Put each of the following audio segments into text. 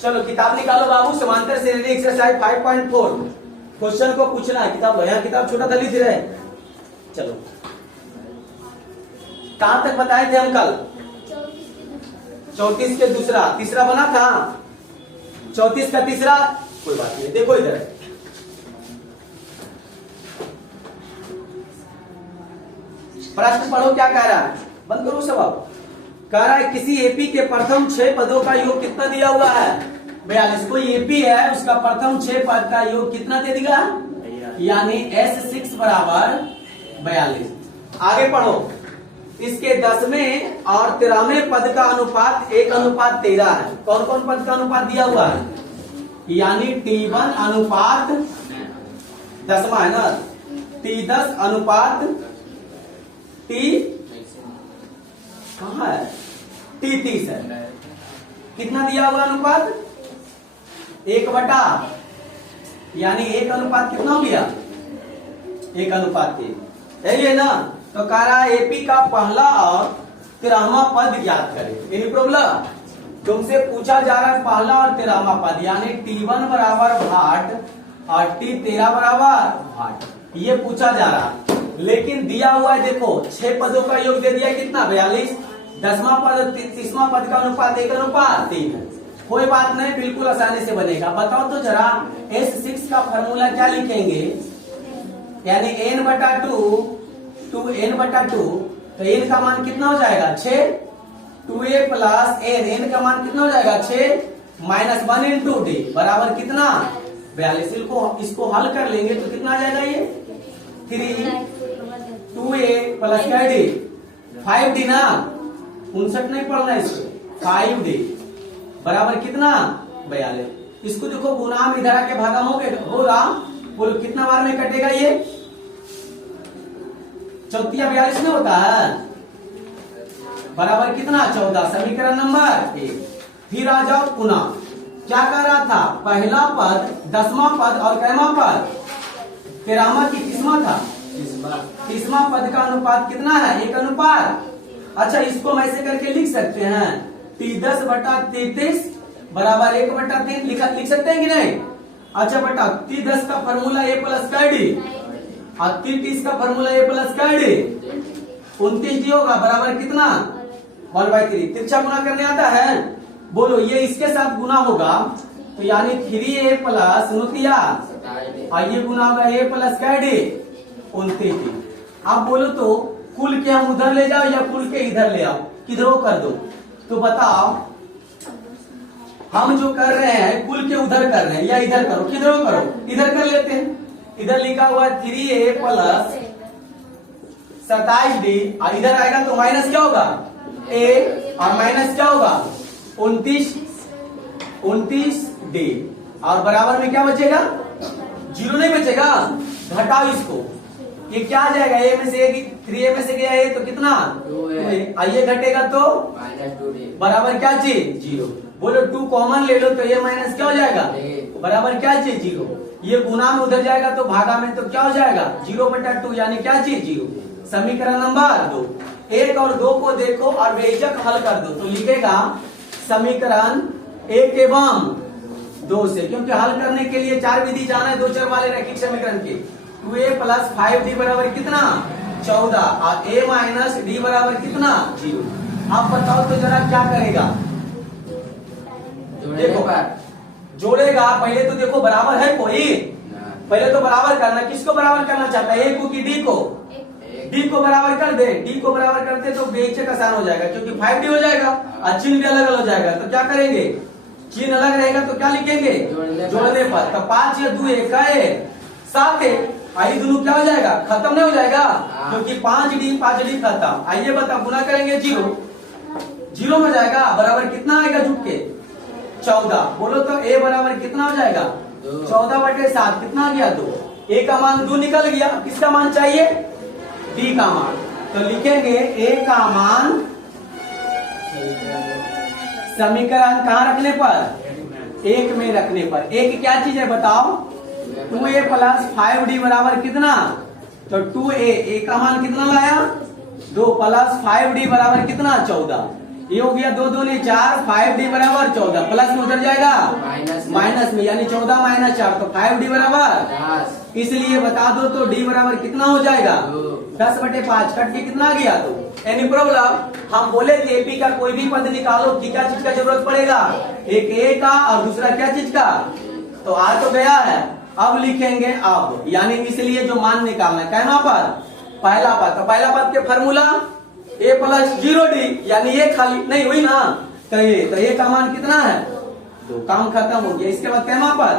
चलो किताब निकालो बाबू, समांतर श्रेणी एक्सरसाइज 5.4। क्वेश्चन को पूछना है। किताब यहाँ किताब छोटा था, लिख रहे। चलो कहां तक बताए थे हम कल? 34 के दूसरा, तीसरा बना था 34 का तीसरा। कोई बात नहीं, देखो इधर प्रश्न पढ़ो क्या कह रहा है। बंद करो सब। अब कह रहा है किसी एपी के प्रथम 6 पदों का योग कितना दिया हुआ है? 42। कोई एपी है, उसका प्रथम 6 पद का योग कितना दे देगा? यानी S6 बराबर 42। आगे पढ़ो। इसके 10वें और 13वें पद का अनुपात 1:13 है। कौन कौन पद का अनुपात दिया हुआ है? यानी T1 अनुपात 10वां है ना, T10 अनुपात T कहाँ है, T30 है। कितना दिया हुआ अनुपात? 1/, यानी 1 अनुपात कितना हो गया? 1:3। यही है ना। तो कह रहा है एपी का पहला और 13वां पद ज्ञात करें। Any problem? तुमसे पूछा जा रहा है पहला और 13वां पद, यानी T1 बराबर भाट और T13 बराबर भाट, ये पूछा जा रहा है। लेकिन दिया हुआ है, देखो 6 पदों का योग दे दिया कितना? 42। 10वां पद 30वां पद का अनुपात 1:3 है। कोई बात नहीं, बिल्कुल आसानी से बनेगा। बताओ तो जरा S6 का फॉर्मूला क्या लिखेंगे? यानी n/2 to n/2, तो n का मान कितना हो जाएगा? 6। 2a प्लस n का मान कितना हो जाएगा? 6 - 1 into d बराबर कितना? 42। इसको हल कर लेंगे तो कितना आ जाएगा? ये 3 2a प्लस क्या d 5d ना, 59 नहीं पढ़ना इसको, 5d बराबर कितना? 42। इसको देखो गुना में इधर आके भागा होगा। बोलो कितना बार में कटेगा ये? 34 42 में होता है, बराबर कितना? 14। समीकरण नंबर 1। फिर आ जाओ पुनः। क्या कह रहा था? पहला पद 10वां पद और कैमा पद 13वां की 30वां था। 30वां पद का अनुपात कितना है? 1:। अच्छा, इसको हम ऐसे करके लिख सकते हैं, T10/33 बराबर 1/3 लिख सकते हैं कि नहीं? अच्छा बेटा, T10 का फॉर्मूला a प्लस d और T30 का formula a plus d, 29d होगा बराबर कितना? 1/3। तिरछा गुना करने आता है? बोलो ये इसके साथ गुना होगा तो यानी 3a प्लस नुतिया और ये गुना होगा a प्लस d 29d। अब बोलो तो कुल के हम उधर ले जाओ या कुल के इधर ले आओ, किधरों कर दो? तो बताओ, हम जो कर रहे हैं कुल के उधर कर रहे हैं या इधर करो? किधरों करो? इधर कर लेते हैं। इधर लिखा हुआ है 3a प्लस 27d और इधर आएगा तो माइनस क्या होगा? a और माइनस क्या होगा? 29d और बराबर में क्या बचेगा? 0 नहीं बचेगा। घटाओ इसको, ये क्या आ जाएगा? a में से 3a में से गया a तो कितना? 2a घटेगा तो बराबर क्या चीज? 0। बोलो 2 कॉमन ले लो तो ये माइनस क्या हो जाएगा? बराबर क्या चीज? 0। ये गुना में उधर जाएगा तो भागा में तो क्या हो जाएगा? 0/2 यानी क्या चीज? 0। समीकरण नंबर 2। 1 और 2 को देखो और बेहिचक हल कर दो तो लिखेगा समीकरण 1 एवं 2 से, क्योंकि हल करने के लिए 4 विधि जाना है 2 चर वाले रैखिक समीकरण के। 2a प्लस 5d बराबर कितना? 14 और a माइनस d बराबर कितना? 0। आप बताओ तो जरा क्या करेगा? देखो जोड़ेगा। पहले तो देखो बराबर है कोई, पहले तो बराबर करना। किसको बराबर करना चाहता है? a को कि d को? d को बराबर कर दे। d को बराबर करते तो बेहिचक आसान हो जाएगा, क्योंकि 5d हो जाएगा और चिन्ह भी अलग अलग हो जाएगा। तो क्या करेंगे? चिन्ह अलग रहेगा तो क्या लिखेंगे? जोड़ने पर। तो 5 या 2 1 7 है। आई दोनों क्या हो जाएगा? खत्म नहीं हो जाएगा, क्योंकि 5d खत्म। आइए बता, गुना करेंगे 0 हो जाएगा, बराबर कितना आएगा? झुक के 14। बोलो तो a बराबर कितना हो जाएगा? 14/7 कितना आ गया? 2। a का मान 2 निकल गया। किसका मान चाहिए? d का मान। तो लिखेंगे a का मान समीकरण कहाँ रखने पर? एक में रखने पर। एक क्या चीज है बताओ? 2a प्लस 5d बराबर कितना? तो 2a का मान कितना लाया? 2 प्लस 5d बराबर कितना? 14। ये हो गया 2 दूनी 4, 5d बराबर 14, प्लस में उधर जाएगा माइनस में, यानी 14 माइनस 4 तो 5d बराबर। इसलिए बता दो तो d बराबर कितना हो जाएगा? 10/5 कट के कितना आ गया? तो एनी प्रॉब्लम? हम बोले थे एपी का कोई भी पद निकालो कि क्या चीज का जरूरत पड़ेगा? एक ए का और दूसरा क्या चीज का? तो आ तो गया है, अब लिखेंगे अब, यानी इसलिए जो मान निकालना है कहना पर पहला पद, तो पहला पद के फार्मूला a प्लस 0d, यानी ये खाली नहीं हुई ना, तो ये का मान कितना है? तो काम खत्म हो गया। इसके बाद कहना पर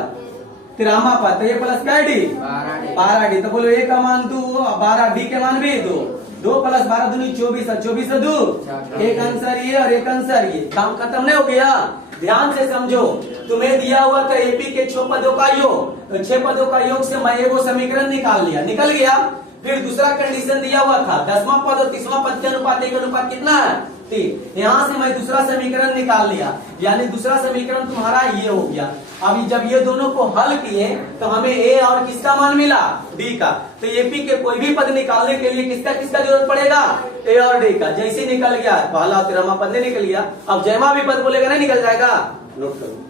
तिरामा पद, तो ये प्लस क्या डी? 12d। तो बोलो a का मान 2, 12d के मान भी 2, 2 प्लस 12 दूनी 24, 24 से 2, एक आंसर ये और एक आंसर ये। काम खत्म नहीं हो गया? ध्यान से समझो, तुम्हें दिया हुआ था एपी के 6 पदों का योग, तो 6 पदों का योग से मैं एगो समीकरण निकाल लिया, निकल गया। फिर दूसरा कंडीशन दिया हुआ था 10वां पद और 30वां पद के अनुपात एक अनुपात कितना है? 3। यहाँ से मैं दूसरा समीकरण निकाल लिया, यानी दूसरा समीकरण तुम्हारा ये हो गया। अभी जब ये दोनों को हल किए तो हमें ए और किसका मान मिला? डी का। तो एपी के कोई भी पद निकालने के लिए किसका किसका जरूरत पड़ेगा? ए और डी का। जैसे निकल गया पहला 13वां पद निकल गया, अब जयमा भी पद बोलेगा नहीं निकल जाएगा? नोट करो।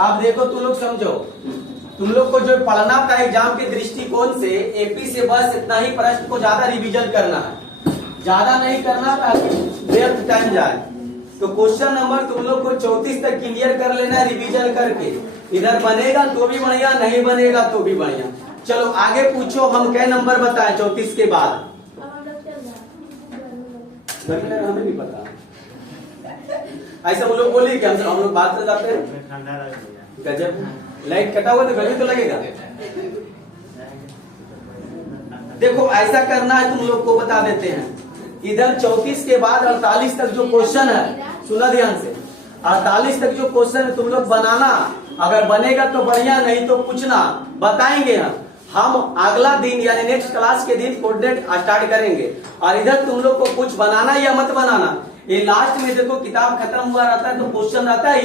अब देखो तुम लोग समझो, तुम लोग को जो पढ़ना था एग्जाम के दृष्टिकोण से एपी से बस इतना ही प्रश्न को ज्यादा रिवीजन करना है, ज्यादा नहीं करना ताकि व्यर्थ टाइम जाए। तो क्वेश्चन नंबर तुम लोग को 34 तक क्लियर कर लेना रिवीजन करके। इधर बनेगा तो भी बढ़िया, नहीं बनेगा तो भी बढ़िया। चलो आगे पूछो, हम क्या नंबर बताएं 34 के बाद? हमें नहीं पता, ऐसा वो लोग बोले कि हम लोग बात कर जाते हैं। गजब, लाइट कटा हुआ तो गर्मी तो लगेगा। देखो ऐसा करना है, तुम लोग को बता देते हैं। इधर 34 के बाद 48 तक जो क्वेश्चन है, सुना ध्यान से, 48 तक जो क्वेश्चन है तुम लोग बनाना। अगर बनेगा तो बढ़िया, नहीं तो पूछना, बताएंगे हम अगला दिन यानी नेक्स्ट क्लास के दिन कोऑर्डिनेट स्टार्ट करेंगे। और इधर तुम लोग को कुछ बनाना या मत बनाना, ये लास्ट में देखो किताब खत्म हुआ रहता है तो क्वेश्चन रहता है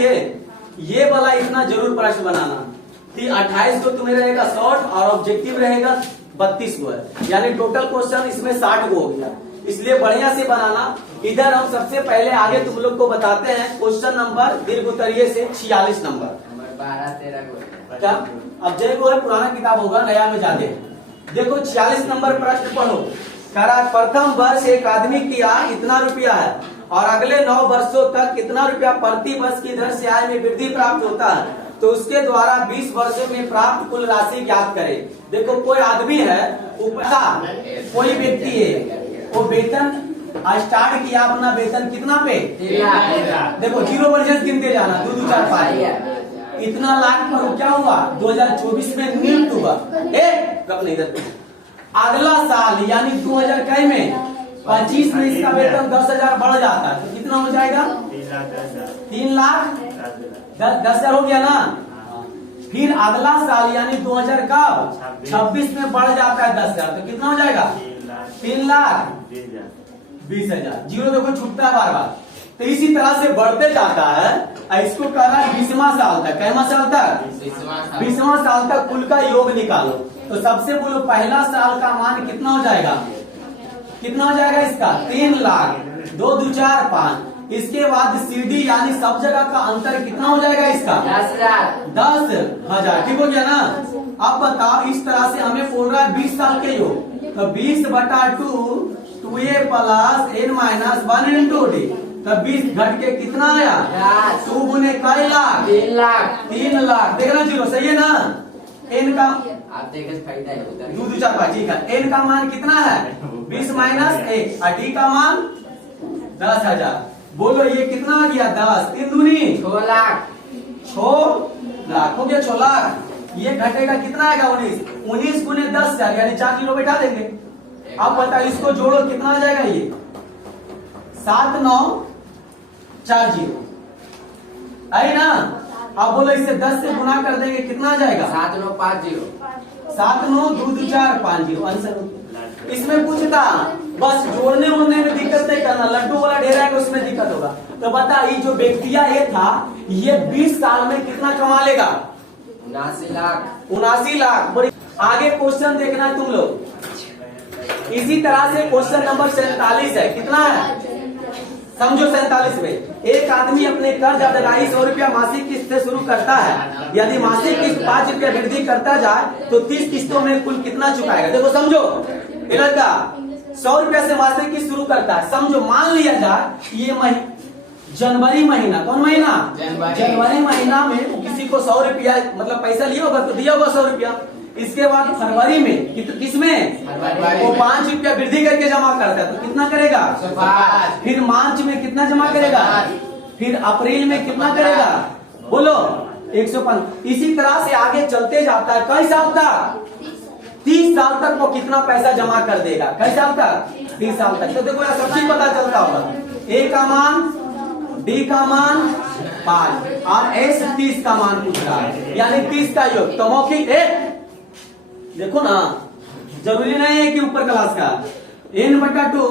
ये वाला इतना जरूर प्रश्न बनाना। 28 को तुम्हें रहेगा शॉर्ट और ऑब्जेक्टिव रहेगा 32 को है, यानी टोटल क्वेश्चन इसमें 60 को हो गया। इसलिए बढ़िया से बनाना। इधर हम सबसे पहले आगे तुम लोग को बताते हैं क्वेश्चन नंबर दीर्घ उत्तरीय से 46 नंबर 12-13 को क्या? अब जय को है पुराना किताब होगा, नया में जाते हैं। देखो 46 नंबर प्रश्न पढ़ो। करा प्रथम वर्ष एक आदमी किया इतना रुपया है और अगले 9 वर्षों तक कितना रुपया प्रति वर्ष की दर से आय में वृद्धि प्राप्त होता है, तो उसके द्वारा 20 वर्षों में प्राप्त कुल राशि ज्ञात करें। देखो कोई आदमी है, कोई व्यक्ति है, वो वेतन स्टार्ट किया अपना वेतन कितना पे? 3 लाख। देखो 0% गिनते जाना, 2 2 4 5 इतना लाख पर क्या हुआ? 2024 में नियुक्त हुआ। अगला साल यानी 2000 में 25 में इसका वेतन 10,000 बढ़ जाता है, तो कितना हो जाएगा? 3 लाख 10,000 हो गया ना। फिर अगला साल यानी 2026 में बढ़ जाता है 10,000, तो कितना हो जाएगा? 3 लाख 20,000। जीरो देखो छूटता है बार बार, तो इसी तरह से बढ़ते जाता है। इसको कहना है 20वां साल तक। कैमा साल तक? 20वां साल तक कुल का योग निकालो। तो सबसे बोलो पहला साल का मान कितना हो जाएगा? कितना हो जाएगा इसका? 3 लाख 2 2 4 5। इसके बाद सीडी यानी सब जगह का अंतर कितना हो जाएगा इसका? 10,000। ठीक हो गया ना। अब बताओ इस तरह से हमें बोल रहा है 20 साल के योग, तो 20/2 2a plus n minus 1 into D, तब 20 घट के कितना आया? 2 गुने कई लाख? 3 लाख। 3 लाख। देखना जीरो सही है ना। एन का आप देखे फायदा है उधर 2 2 4 5 ठीक है। एन का मान कितना है 20 माइनस 1 और डी का मान 10,000। बोलो ये कितना आ गया 10 3 दूनी 6 लाख 6 लाख हो गया 6 लाख। ये घटेगा कितना आएगा 19 गुने 10,000 यानी 4 जीरो बैठा देंगे। अब बताओ इसको जोड़ो कितना आ जाएगा ये 7 9 4 जीरो आई ना। अब बोलो इसे 10 से गुना कर देंगे कितना आ जाएगा 7950 7 9 2 2 4 5 जीरो आंसर। इसमें पूछता बस जोड़ने उड़ने में दिक्कत नहीं करना, लड्डू वाला ढेर है उसमें दिक्कत होगा। तो बता ये जो व्यक्तिया ये था ये 20 साल में कितना कमा लेगा 79 लाख 79 लाख। बड़ी आगे क्वेश्चन देखना है तुम लोग। इसी तरह से क्वेश्चन नंबर 47 है, कितना है समझो 47 में एक आदमी अपने कर्ज अदायगी 100 रुपया मासिक किस्त से शुरू करता है। यदि मासिक किस्त 5 रुपया वृद्धि करता जाए तो 30 किस्तों में कुल कितना चुकाएगा। देखो समझो ये लड़का 100 रुपया से मासिक किस्त शुरू करता है। समझो मान लिया जाए ये जनवरी महीना, कौन महीना जनवरी महीना में किसी को 100 रुपया मतलब पैसा लिया होगा तो दिया होगा 100 रुपया। इसके बाद फरवरी में किसमें वो 5 रुपया वृद्धि करके जमा करता है तो कितना करेगा 105। फिर मार्च में कितना जमा करेगा, फिर अप्रैल में कितना करेगा बोलो 105। इसी तरह से आगे चलते जाता है। कई साल तक 30 साल तक वो कितना पैसा जमा कर देगा। कई साल तक 30 साल तक। तो देखो यार सब चीज पता चलता होगा। ए का मान डी का मान 5 और एस 30 का मान पूछ रहा है यानी 30 का योग। तो मौखिक एक देखो ना जरूरी नहीं है कि ऊपर क्लास का n बटा 2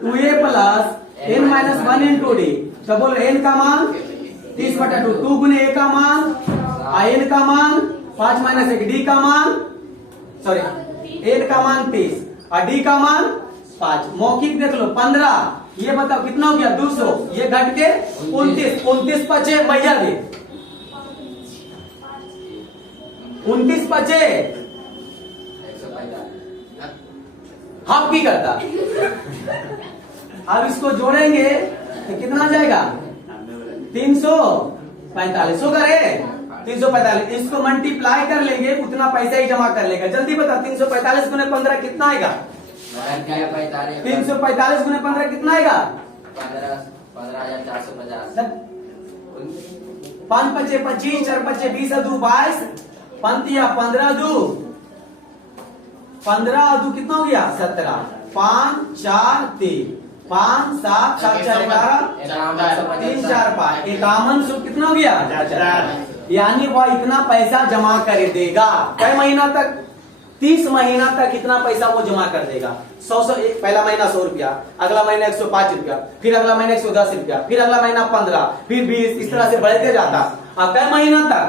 2a plus n minus 1 into D. तो बोलो n का मान 30 बटा 2 2 गुने a का मान n का मान 5 माइनस 1 d का मान सॉरी n का मान 30 और d का मान 5। मौखिक देख लो 15। ये बताओ कितना हो गया 200। ये घट के 29 29 पचे भैया दे 29 पचे हाफ की करता। अब इसको जोड़ेंगे तो कितना जाएगा 345 होगा रे 345। इसको मल्टीप्लाई कर लेंगे उतना पैसा ही जमा कर लेगा। जल्दी बता 345 गुने 15 कितना आएगा 345 गुने 15 कितना आएगा 15,450 5 पचे 25 4 पचे 20 2 22 पंतिया 15 दू 15 दू कितना हो गया 17 5 4 3 5 7 7 4 11 3 4 5 51 कितना हो गया यानी वह इतना पैसा जमा कर देगा। कई महीना तक 30 महीना तक इतना पैसा वो जमा कर देगा। 100 पहला महीना 100 रुपया, अगला महीना 105 रुपया, फिर अगला महीना 110 रुपया, फिर अगला महीना 15, फिर 20, इस तरह से बढ़ते जाता। अब कई महीना तक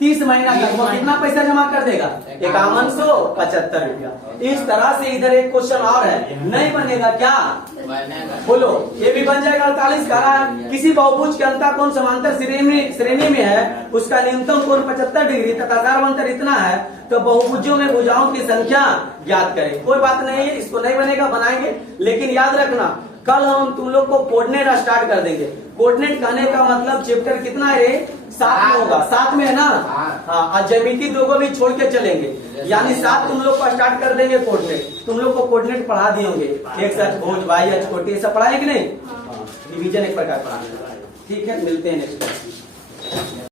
30 महीना तक वो कितना पैसा जमा कर देगा 5175 रुपया। इस तरह से इधर एक क्वेश्चन और है नहीं बनेगा क्या बोलो ये भी बन जाएगा 48 का। किसी बहुभुज के अंतः कोण समांतर श्रेणी में है उसका न्यूनतम कोण 75 डिग्री तथा आधार इतना है तो बहुभुजों में भुजाओं की संख्या ज्ञात करें। कोई बात नहीं है इसको नहीं बनेगा बनाएंगे लेकिन याद रखना कल हम तुम लोग को कोऑर्डिनेट स्टार्ट कर देंगे। कोऑर्डिनेट कहने का मतलब चैप्टर कितना है रे 7 में होगा 7 में है ना। हाँ और ज्यामिति 2 को भी छोड़ के चलेंगे यानी 7 तुम लोग को स्टार्ट कर देंगे कोऑर्डिनेट। तुम लोग को कोऑर्डिनेट पढ़ा दिए होंगे एक्स अक्ष भुज वाई अक्ष कोटि सब पढ़ाए कि नहीं। डिवीजन एक प्रकार पढ़ा। ठीक है मिलते हैं नेक्स्ट।